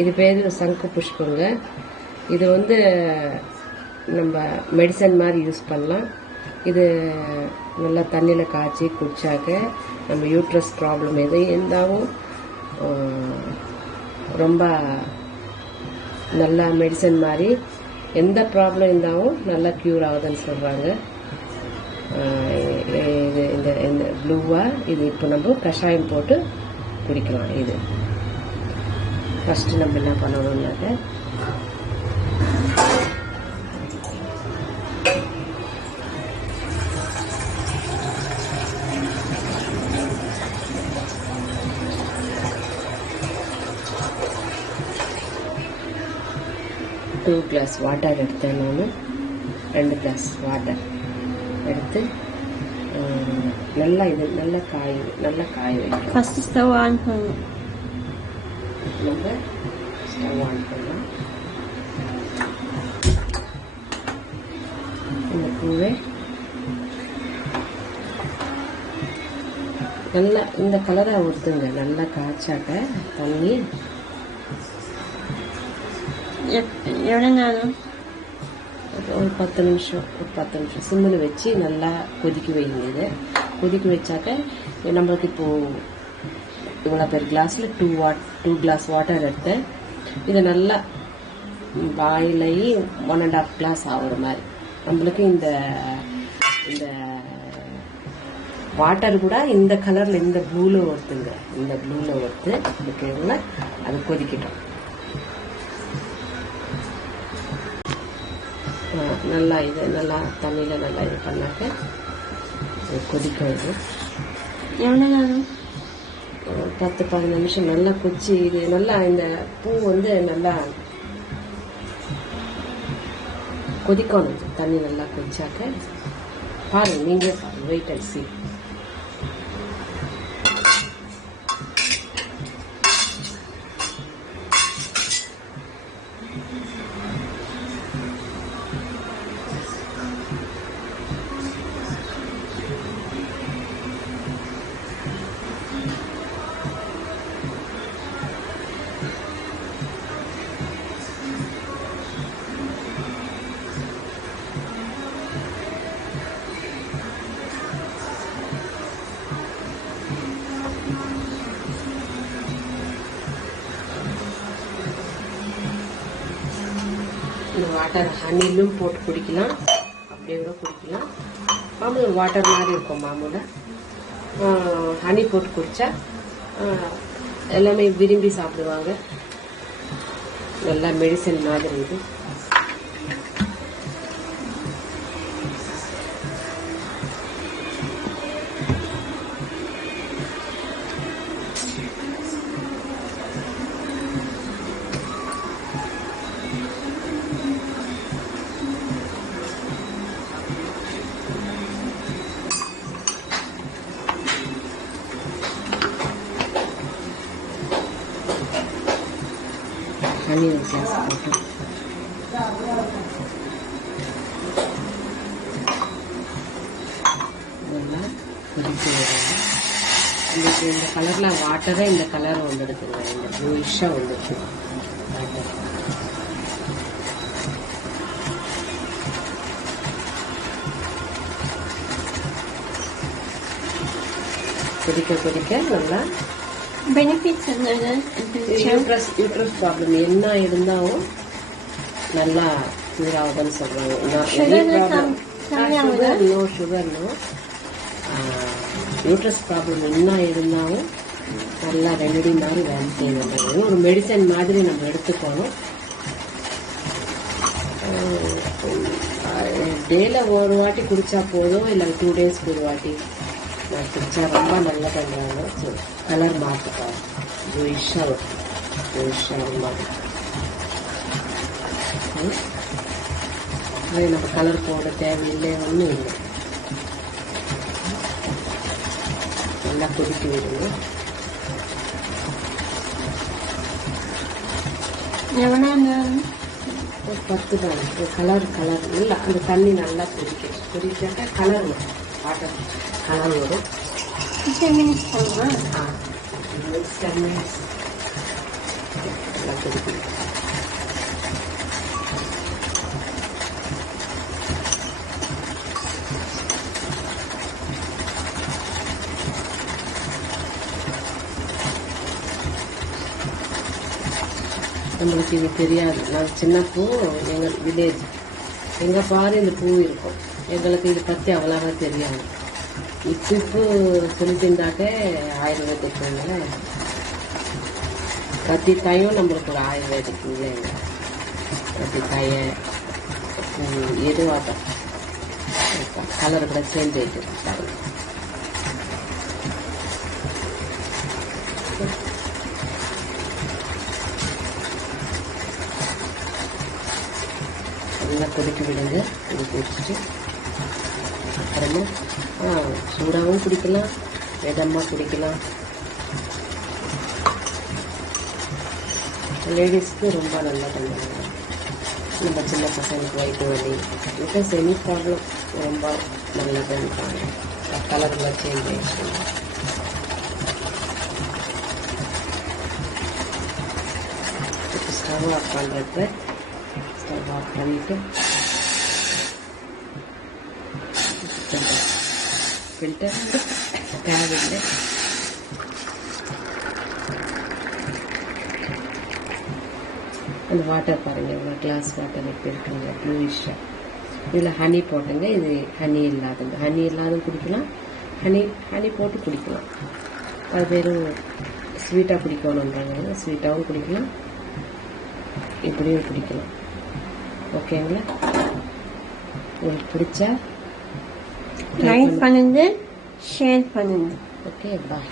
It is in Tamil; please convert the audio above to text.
இது பேர் சங்கு புஷ்பங்க. இது வந்து நம்ம மெடிசன் மாதிரி யூஸ் பண்ணலாம். இது நல்லா தண்ணியில் காய்ச்சி குடிச்சாக்க நம்ம யூட்ரஸ் ப்ராப்ளம் எது இருந்தாலும் ரொம்ப நல்லா மெடிசன் மாதிரி எந்த ப்ராப்ளம் இருந்தாலும் நல்லா க்யூர் ஆகுதுன்னு சொல்கிறாங்க. இது இந்த ப்ளூவாக இது இப்போ நம்ம கஷாயம் போட்டு குடிக்கலாம். இது ஃபஸ்ட்டு நம்ம என்ன பண்ணணும்னாக்க டூ கிளாஸ் வாட்டர் எடுத்தேன். நான் 2 கிளாஸ் வாட்டர் எடுத்து நல்லா இது நல்லா காய வைக்கணும். ஃபஸ்ட்டு ஸ்டவ் ஆன் பண்ணணும். நம்ம ஸ்டவ் ஆன் பண்ணலாம். இந்த பூவை நல்லா இந்த கலரை ஊற்றுங்க. நல்லா காய்ச்சாக்க தண்ணி எவ்வளோ நேரம்? ஒரு 10 நிமிஷம் சிம்மில் வச்சு நல்லா கொதிக்க வைங்க. இது கொதிக்க வச்சாக்க நம்மளுக்கு இப்போது இவ்வளோ பேர் கிளாஸில் 2 கிளாஸ் வாட்டர் எடுத்தேன். இதை நல்லா பாயில் ஆகி 1.5 கிளாஸ் ஆகுற மாதிரி நம்மளுக்கு இந்த வாட்டர் கூட இந்த கலரில் இந்த ப்ளூவில் ஒருத்துங்க. இந்த ப்ளூவில் ஒருத்து ஓகேங்களா? அது கொதிக்கட்டும். நல்லா இது நல்லா தண்ணியில் நல்லா இது பண்ணாக்க கொதிக்க இது எவ்வளோ நேரம்? 10-15 நிமிஷம் நல்லா கொச்சி இது நல்லா இந்த பூ வந்து நல்லா கொதிக்கணும். தண்ணி நல்லா கொதிச்சாக்க பாருங்க, நீங்களே பாருங்க. வெயிட் அண்ட் சீ. இந்த வாட்டர் ஹனிலும் போட்டு குடிக்கலாம், அப்படியே கூட குடிக்கலாம். மாமூல் வாட்டர் மாதிரி இருக்கும். மாமூல ஹனி போட்டு குடித்தா எல்லாமே விரும்பி சாப்பிடுவாங்க. நல்லா மெடிசன் மாதிரி இது. தண்ணி ஒரு கிளாஸ் போட்டு நல்லா கொதிக்க விடுங்க. இந்த கலரில் வாட்டரே இந்த கலர் வந்துடுதுங்க. இந்த ப்ளூயிஷாக வந்துடுது வாட்டர். கொதிக்க கொதிக்க நல்லா பெனிஃபிட்ஸ் என்னது? யூட்ரஸ் ப்ராப்ளம் என்ன இருந்தாலும் நல்லா க்யூர் ஆகுதுன்னு சொல்றாங்க. சுகர் யூட்ரஸ் ப்ராப்ளம் என்ன இருந்தாலும் நல்லா ரெமெடி மாதிரி வேலை செய்யணும். ஒரு மெடிசன் மாதிரி நம்ம எடுத்துக்கணும். டேல ஒரு வாட்டி குடிச்சா போதும், இல்லை 2 டேஸ்க்கு ஒரு வாட்டி நான் குடிச்சா ரொம்ப நல்லா பண்ணுறாங்க. கலர் மாற்றிப்பாங்க. ப்ளூயிஷாக மாற்றி அது நம்ம கலர் போட தேவையில்லை, ஒன்றும் இல்லை. நல்லா கொதிக்க விடுங்க. எவ்வளோ 10 தான். கலர் இல்லை, அந்த தண்ணி நல்லா கொதிச்சாக்கா கலர் வரும். வாட்டர் கலர் வரும். 10 minutes போதுமா? 10 minutes. நல்லா கொதிக்குது. நம்மளுக்கு இது தெரியாது. நான் சின்ன பூ, எங்கள் வில்லேஜ் எங்கே பாரு இந்த பூ இருக்கும். எங்களுக்கு இது பற்றி அவ்வளோவா தெரியாது. இப்போ சொல்லிட்டுருந்தாக்க ஆயுர்வேதத்துக்குள்ள கத்திக்காயும் நம்மளுக்கு ஒரு ஆயுர்வேதத்துக்குள்ள கத்திக்காய எதுவாட்டம் கலர் கூட சேஞ்ச் ஆகிட்டு நல்லா கொதிக்க விடுங்க. கொதிக்க வச்சுட்டு அப்புறமா சூடாகவும் குடிக்கலாம், வெதமாக குடிக்கலாம். லேடிஸ்க்கு ரொம்ப நல்லா பண்ணுவாங்க. நம்ம சின்ன பசங்களுக்கு வயிற்று வலி பிகாஸ் எனி ப்ராப்ளம் ரொம்ப நல்லா பண்ணிப்பாங்க. கலரில் சேஞ்ச் ஆகிடுச்சு. இப்போ ஸ்டவ் ஆஃப் பண்ணுறப்ப ஸ்டவ் ஆஃப் பண்ணிவிட்டு ஃபில்டர் தேவையில்லை. அந்த வாட்டர் பாருங்கள், இவ்வளோ கிளாஸ் வாட்டர் எப்படி இருக்குங்க, ப்ளூயிஷாக. இதில் ஹனி போட்டுங்க. இது ஹனி இல்லாதது, ஹனி இல்லாத குடிக்கலாம், ஹனி போட்டு குடிக்கலாம். அது வெறும் ஸ்வீட்டாக குடிக்கணுன்றாங்க, ஸ்வீட்டாகவும் குடிக்கலாம், இப்படியும் குடிக்கலாம். ஓகேங்களா? உங்களுக்கு பிடிச்சா லைக் பண்ணுங்க, ஷேர் பண்ணுங்க. ஓகே, பாய்.